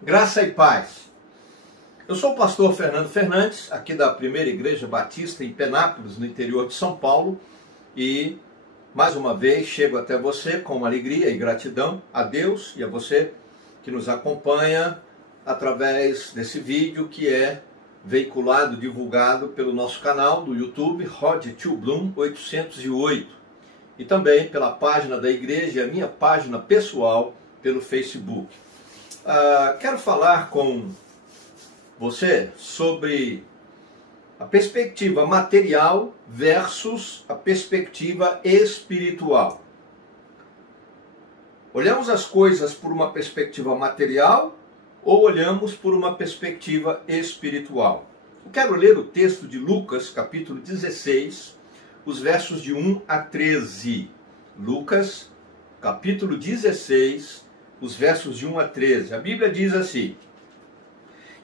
Graça e paz. Eu sou o pastor Fernando Fernandes, aqui da Primeira Igreja Batista em Penápolis, no interior de São Paulo, e mais uma vez chego até você com alegria e gratidão a Deus e a você que nos acompanha através desse vídeo que é veiculado, divulgado pelo nosso canal do YouTube, Rod to Bloom 808, e também pela página da igreja, a minha página pessoal pelo Facebook. Quero falar com você sobre a perspectiva material versus a perspectiva espiritual. Olhamos as coisas por uma perspectiva material ou olhamos por uma perspectiva espiritual? Eu quero ler o texto de Lucas, capítulo 16, os versos de 1 a 13. Lucas, capítulo 16, os versos de 1 a 13. A Bíblia diz assim: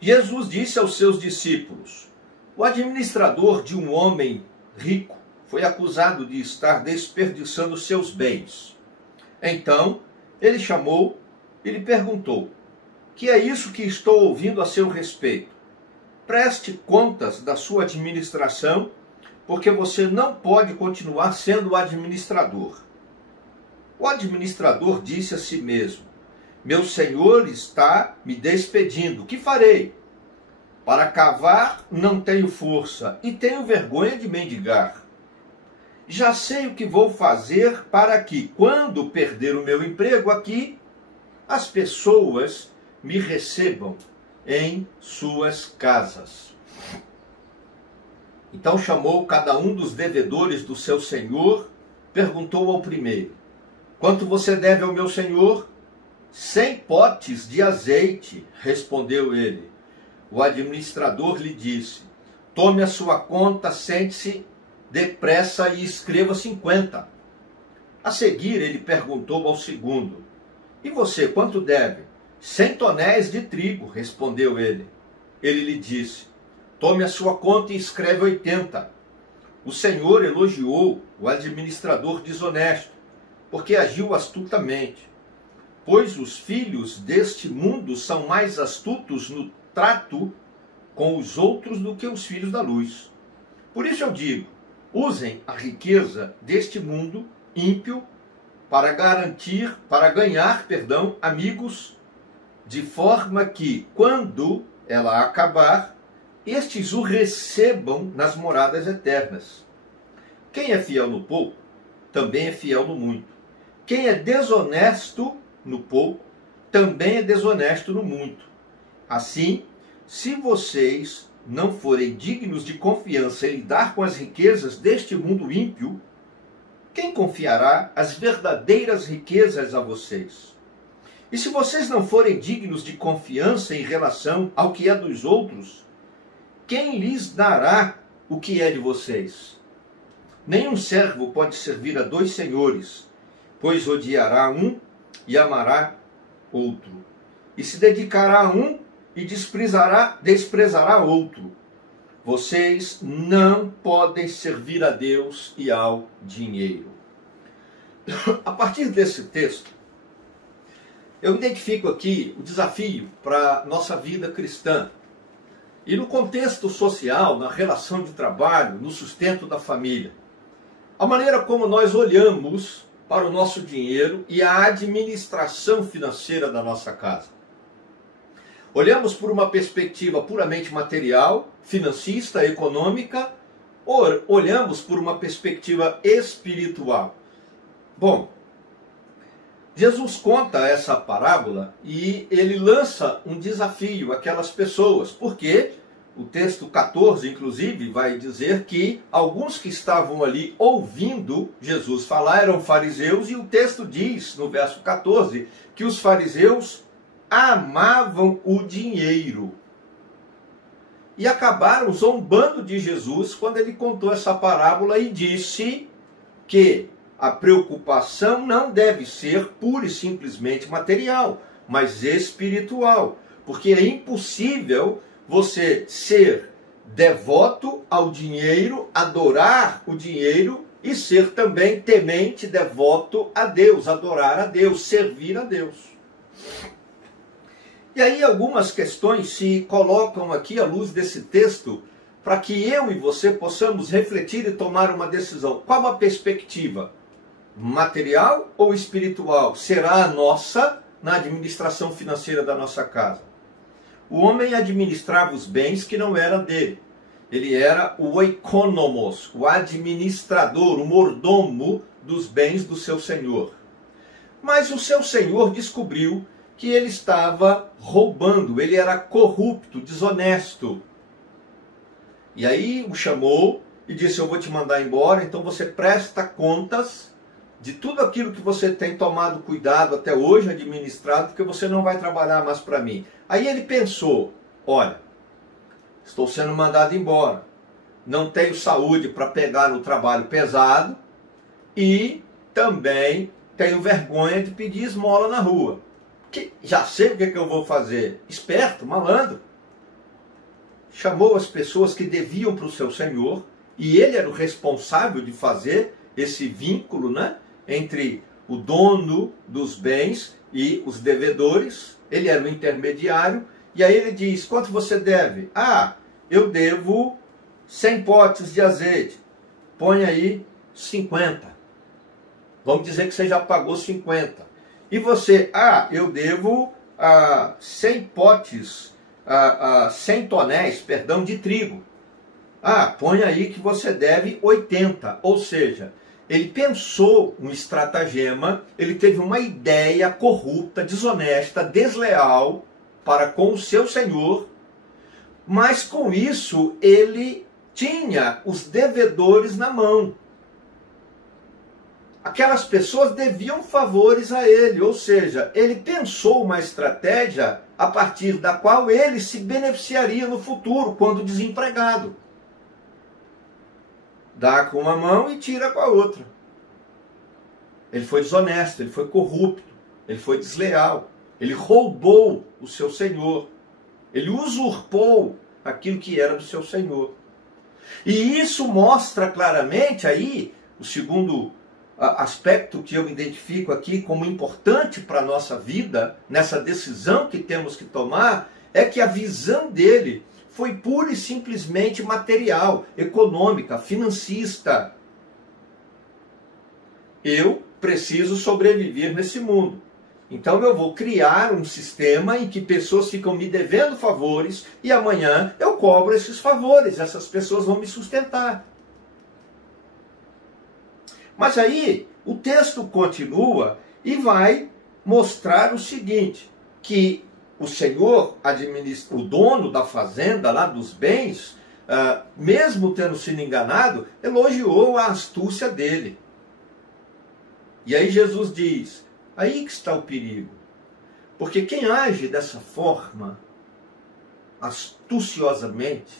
Jesus disse aos seus discípulos: o administrador de um homem rico foi acusado de estar desperdiçando seus bens. Então, ele chamou e lhe perguntou: que é isso que estou ouvindo a seu respeito? Preste contas da sua administração, porque você não pode continuar sendo o administrador. O administrador disse a si mesmo: meu senhor está me despedindo, o que farei? Para cavar não tenho força e tenho vergonha de mendigar. Já sei o que vou fazer para que, quando perder o meu emprego aqui, as pessoas me recebam em suas casas. Então chamou cada um dos devedores do seu senhor, perguntou ao primeiro: quanto você deve ao meu senhor? 100 potes de azeite, respondeu ele. O administrador lhe disse: tome a sua conta, sente-se depressa e escreva 50. A seguir ele perguntou ao segundo: e você quanto deve? 100 tonéis de trigo, respondeu ele. Ele lhe disse: tome a sua conta e escreve 80. O Senhor elogiou o administrador desonesto, porque agiu astutamente. Pois os filhos deste mundo são mais astutos no trato com os outros do que os filhos da luz. Por isso eu digo, usem a riqueza deste mundo ímpio para ganhar, amigos, de forma que, quando ela acabar, estes o recebam nas moradas eternas. Quem é fiel no pouco, também é fiel no muito. Quem é desonesto no pouco, também é desonesto no muito. Assim, se vocês não forem dignos de confiança em lidar com as riquezas deste mundo ímpio, quem confiará as verdadeiras riquezas a vocês? E se vocês não forem dignos de confiança em relação ao que é dos outros, quem lhes dará o que é de vocês? Nenhum servo pode servir a dois senhores, pois odiará um e amará outro, e se dedicará a um e desprezará outro. Vocês não podem servir a Deus e ao dinheiro. A partir desse texto, eu identifico aqui o desafio para a nossa vida cristã. E no contexto social, na relação de trabalho, no sustento da família. A maneira como nós olhamos para o nosso dinheiro e a administração financeira da nossa casa. Olhamos por uma perspectiva puramente material, financista, econômica, ou olhamos por uma perspectiva espiritual? Bom, Jesus conta essa parábola e ele lança um desafio àquelas pessoas, porque o texto 14, inclusive, vai dizer que alguns que estavam ali ouvindo Jesus falar eram fariseus, e o texto diz, no verso 14, que os fariseus amavam o dinheiro. E acabaram zombando de Jesus quando ele contou essa parábola e disse que a preocupação não deve ser pura e simplesmente material, mas espiritual, porque é impossível você ser devoto ao dinheiro, adorar o dinheiro e ser também temente, devoto a Deus, adorar a Deus, servir a Deus. E aí algumas questões se colocam aqui à luz desse texto, para que eu e você possamos refletir e tomar uma decisão. Qual a perspectiva? Material ou espiritual será a nossa na administração financeira da nossa casa? O homem administrava os bens que não eram dele. Ele era o oikonomos, o administrador, o mordomo dos bens do seu senhor. Mas o seu senhor descobriu que ele estava roubando, ele era corrupto, desonesto. E aí o chamou e disse: eu vou te mandar embora, então você presta contas de tudo aquilo que você tem tomado cuidado até hoje, administrado, porque você não vai trabalhar mais para mim. Aí ele pensou: olha, estou sendo mandado embora, não tenho saúde para pegar no trabalho pesado e também tenho vergonha de pedir esmola na rua. Já sei o que eu vou fazer. Esperto, malandro. Chamou as pessoas que deviam para o seu senhor, e ele era o responsável de fazer esse vínculo, né, entre o dono dos bens e os devedores. Ele era o intermediário, e aí ele diz: quanto você deve? Ah, eu devo 100 potes de azeite. Põe aí 50. Vamos dizer que você já pagou 50. E você? Ah, eu devo 100 potes, 100 tonéis, perdão, de trigo. Ah, põe aí que você deve 80. Ou seja, ele pensou um estratagema, ele teve uma ideia corrupta, desonesta, desleal para com o seu senhor, mas com isso ele tinha os devedores na mão. Aquelas pessoas deviam favores a ele, ou seja, ele pensou uma estratégia a partir da qual ele se beneficiaria no futuro, quando desempregado. Dá com uma mão e tira com a outra. Ele foi desonesto, ele foi corrupto, ele foi desleal, ele roubou o seu senhor, ele usurpou aquilo que era do seu senhor. E isso mostra claramente aí, o segundo aspecto que eu identifico aqui como importante para a nossa vida, nessa decisão que temos que tomar, é que a visão dele foi pura e simplesmente material, econômica, financista. Eu preciso sobreviver nesse mundo. Então eu vou criar um sistema em que pessoas ficam me devendo favores e amanhã eu cobro esses favores, essas pessoas vão me sustentar. Mas aí o texto continua e vai mostrar o seguinte, que o senhor, o dono da fazenda, lá dos bens, mesmo tendo sido enganado, elogiou a astúcia dele. E aí Jesus diz: aí que está o perigo. Porque quem age dessa forma, astuciosamente,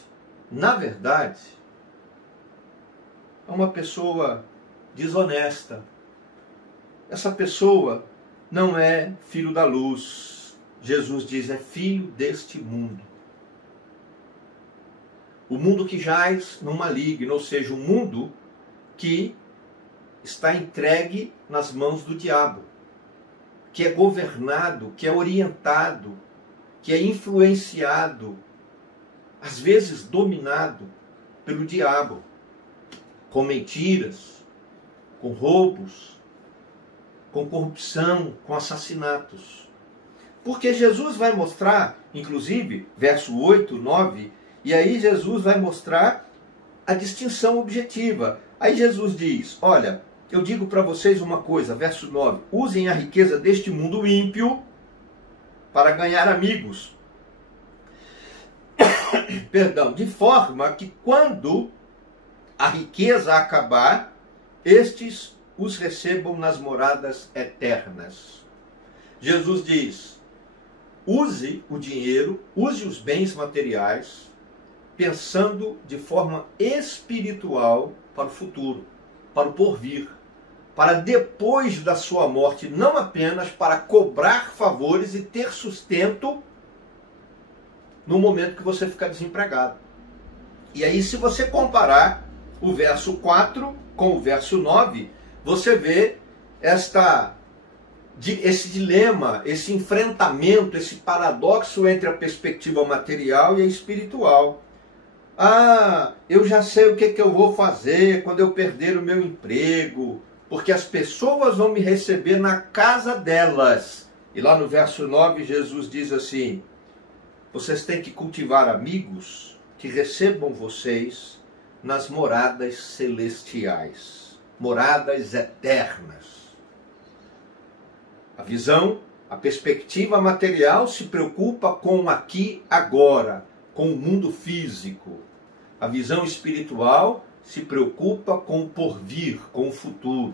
na verdade, é uma pessoa desonesta. Essa pessoa não é filho da luz. Jesus diz: é filho deste mundo. O mundo que jaz no maligno, ou seja, o mundo que está entregue nas mãos do diabo, que é governado, que é orientado, que é influenciado, às vezes dominado pelo diabo, com mentiras, com roubos, com corrupção, com assassinatos. Porque Jesus vai mostrar, inclusive, verso 8, 9, e aí Jesus vai mostrar a distinção objetiva. Aí Jesus diz: olha, eu digo para vocês uma coisa, verso 9, usem a riqueza deste mundo ímpio para ganhar amigos. Perdão, de forma que quando a riqueza acabar, estes os recebam nas moradas eternas. Jesus diz: use o dinheiro, use os bens materiais, pensando de forma espiritual para o futuro, para o porvir, para depois da sua morte, não apenas para cobrar favores e ter sustento no momento que você ficar desempregado. E aí, se você comparar o verso 4 com o verso 9, você vê esta esse dilema, esse enfrentamento, esse paradoxo entre a perspectiva material e a espiritual. Ah, eu já sei o que eu vou fazer quando eu perder o meu emprego, porque as pessoas vão me receber na casa delas. E lá no verso 9, Jesus diz assim: vocês têm que cultivar amigos que recebam vocês nas moradas celestiais, moradas eternas. A visão, a perspectiva material se preocupa com o aqui, agora, com o mundo físico. A visão espiritual se preocupa com o porvir, com o futuro.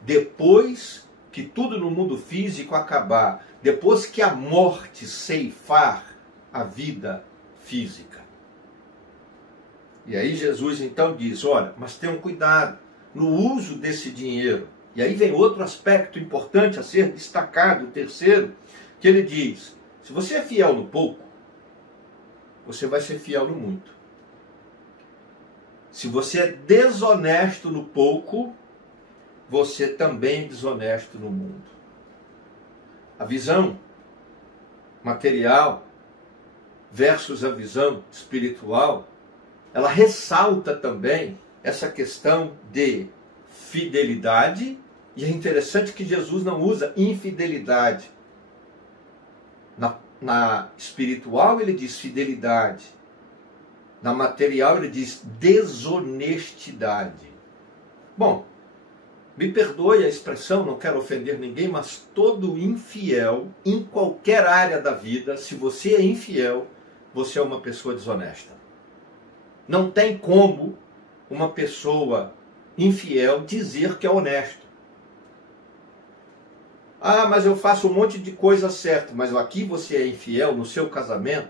Depois que tudo no mundo físico acabar, depois que a morte ceifar a vida física. E aí Jesus então diz, olha, mas tenham cuidado no uso desse dinheiro. E aí vem outro aspecto importante a ser destacado, o terceiro, que ele diz, se você é fiel no pouco, você vai ser fiel no muito. Se você é desonesto no pouco, você também é desonesto no mundo. A visão material versus a visão espiritual, ela ressalta também essa questão de fidelidade, e é interessante que Jesus não usa infidelidade. Na espiritual ele diz fidelidade, na material ele diz desonestidade. Bom, me perdoe a expressão, não quero ofender ninguém, mas todo infiel, em qualquer área da vida, se você é infiel, você é uma pessoa desonesta. Não tem como uma pessoa infiel dizer que é honesto. Ah, mas eu faço um monte de coisa certa, mas aqui você é infiel no seu casamento,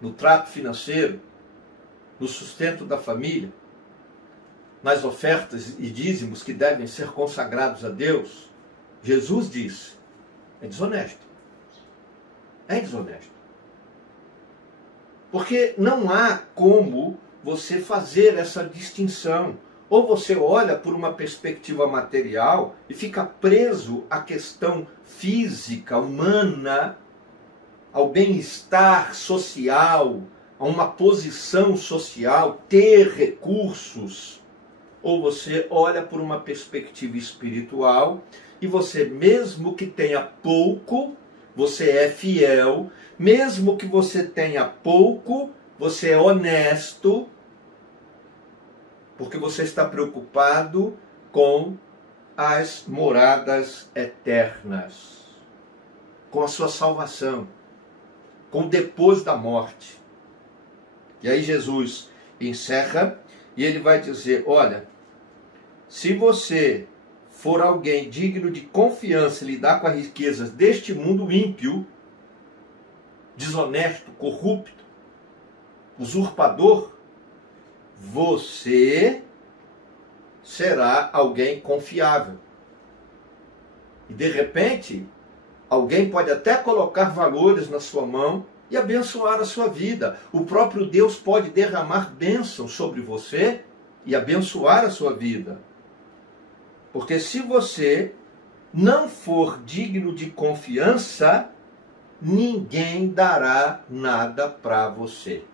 no trato financeiro, no sustento da família, nas ofertas e dízimos que devem ser consagrados a Deus. Jesus disse, é desonesto. É desonesto. Porque não há como você fazer essa distinção. Ou você olha por uma perspectiva material e fica preso à questão física, humana, ao bem-estar social, a uma posição social, ter recursos. Ou você olha por uma perspectiva espiritual e você, mesmo que tenha pouco, você é fiel, mesmo que você tenha pouco, você é honesto, porque você está preocupado com as moradas eternas, com a sua salvação, com o depois da morte. E aí Jesus encerra e ele vai dizer, olha, se você for alguém digno de confiança e lidar com as riquezas deste mundo ímpio, desonesto, corrupto, usurpador, você será alguém confiável. E de repente, alguém pode até colocar valores na sua mão e abençoar a sua vida. O próprio Deus pode derramar bênção sobre você e abençoar a sua vida. Porque se você não for digno de confiança, ninguém dará nada para você.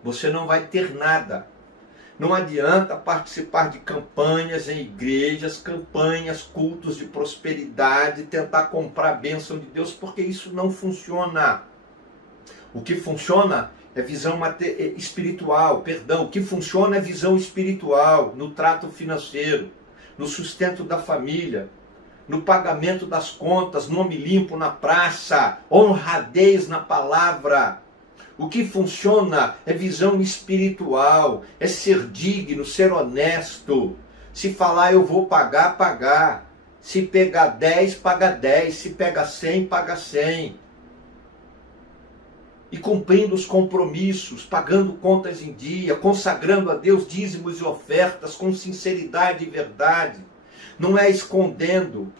Você não vai ter nada. Não adianta participar de campanhas em igrejas, campanhas, cultos de prosperidade, tentar comprar a bênção de Deus, porque isso não funciona. O que funciona é visão espiritual, o que funciona é visão espiritual, no trato financeiro, no sustento da família, no pagamento das contas, nome limpo na praça, honradez na palavra. O que funciona é visão espiritual, é ser digno, ser honesto. Se falar eu vou pagar, pagar. Se pegar 10, paga 10. Se pega 100, paga 100. E cumprindo os compromissos, pagando contas em dia, consagrando a Deus dízimos e ofertas com sinceridade e verdade. Não é escondendo,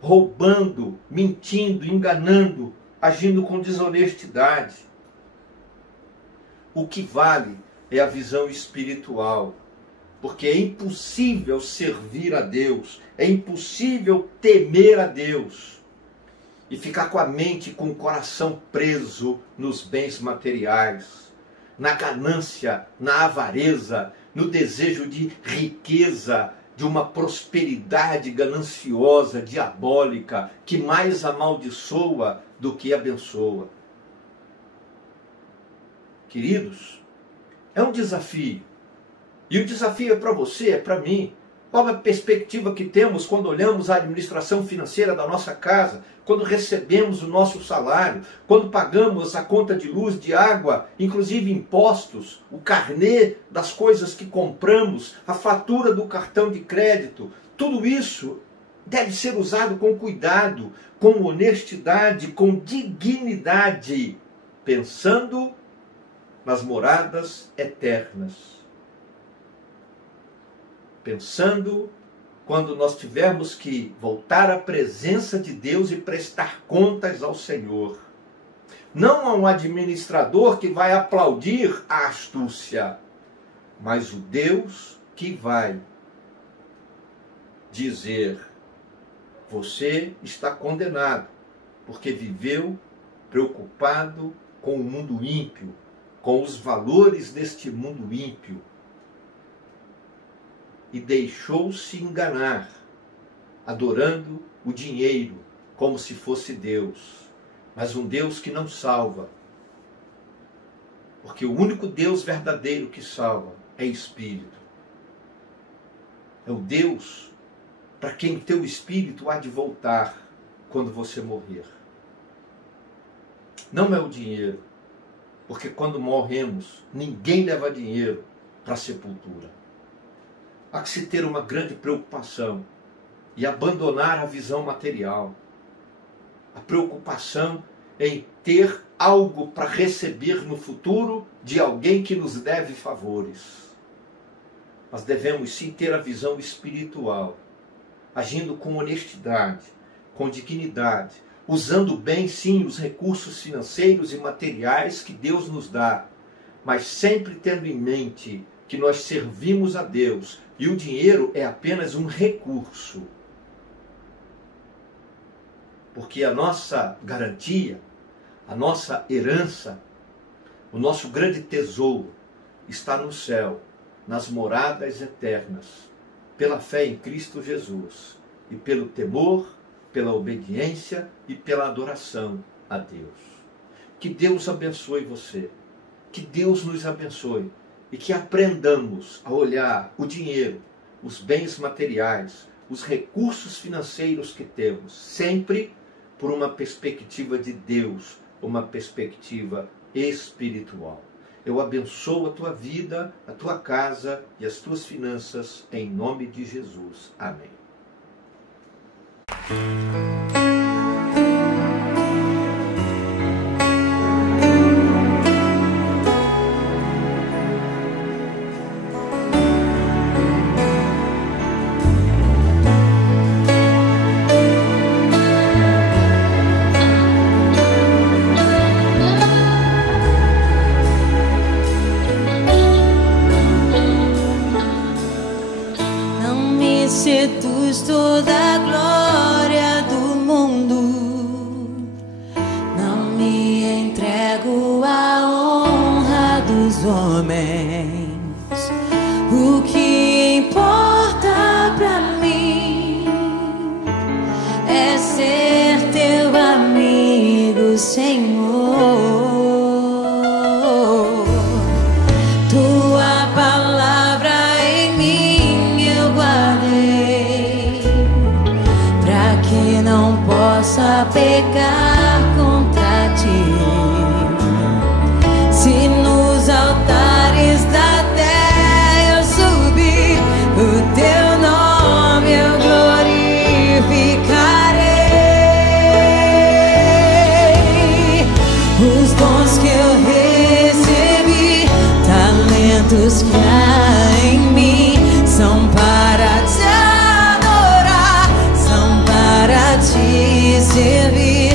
roubando, mentindo, enganando, agindo com desonestidade. O que vale é a visão espiritual. porque é impossível servir a Deus, é impossível temer a Deus e ficar com a mente e com o coração preso nos bens materiais, na ganância, na avareza, no desejo de riqueza, de uma prosperidade gananciosa, diabólica, que mais amaldiçoa do que abençoa. Queridos, é um desafio. E o desafio é para você, é para mim. Qual a perspectiva que temos quando olhamos a administração financeira da nossa casa, quando recebemos o nosso salário, quando pagamos a conta de luz, de água, inclusive impostos, o carnê das coisas que compramos, a fatura do cartão de crédito? Tudo isso deve ser usado com cuidado, com honestidade, com dignidade, pensando nas moradas eternas. Pensando quando nós tivermos que voltar à presença de Deus e prestar contas ao Senhor. Não a um administrador que vai aplaudir a astúcia, mas o Deus que vai dizer: você está condenado, porque viveu preocupado com o mundo ímpio, com os valores deste mundo ímpio, e deixou-se enganar, adorando o dinheiro como se fosse Deus, mas um Deus que não salva, porque o único Deus verdadeiro que salva é Espírito. É o Deus para quem teu Espírito há de voltar quando você morrer. Não é o dinheiro, porque quando morremos, ninguém leva dinheiro para a sepultura. Há que se ter uma grande preocupação e abandonar a visão material. A preocupação em ter algo para receber no futuro de alguém que nos deve favores. Mas devemos sim ter a visão espiritual, agindo com honestidade, com dignidade, usando bem sim os recursos financeiros e materiais que Deus nos dá, mas sempre tendo em mente que nós servimos a Deus e o dinheiro é apenas um recurso. Porque a nossa garantia, a nossa herança, o nosso grande tesouro está no céu, nas moradas eternas, pela fé em Cristo Jesus e pelo temor, pela obediência e pela adoração a Deus. Que Deus abençoe você, que Deus nos abençoe e que aprendamos a olhar o dinheiro, os bens materiais, os recursos financeiros que temos, sempre por uma perspectiva de Deus, uma perspectiva espiritual. Eu abençoo a tua vida, a tua casa e as tuas finanças, em nome de Jesus. Amém. Seduz toda a glória do mundo, não me entrego à honra dos homens. O que importa pra mim é ser teu amigo, Senhor. Tua palavra em mim eu guardei, pra que não possa pecar contra ti. Se nos altares da terra eu subir, o teu nome eu glorificarei. Os dons que eu recebi, talentos que há em mim, são para te adorar, são para te servir.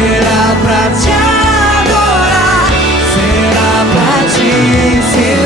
será pra te adorar, será pra te ensinar.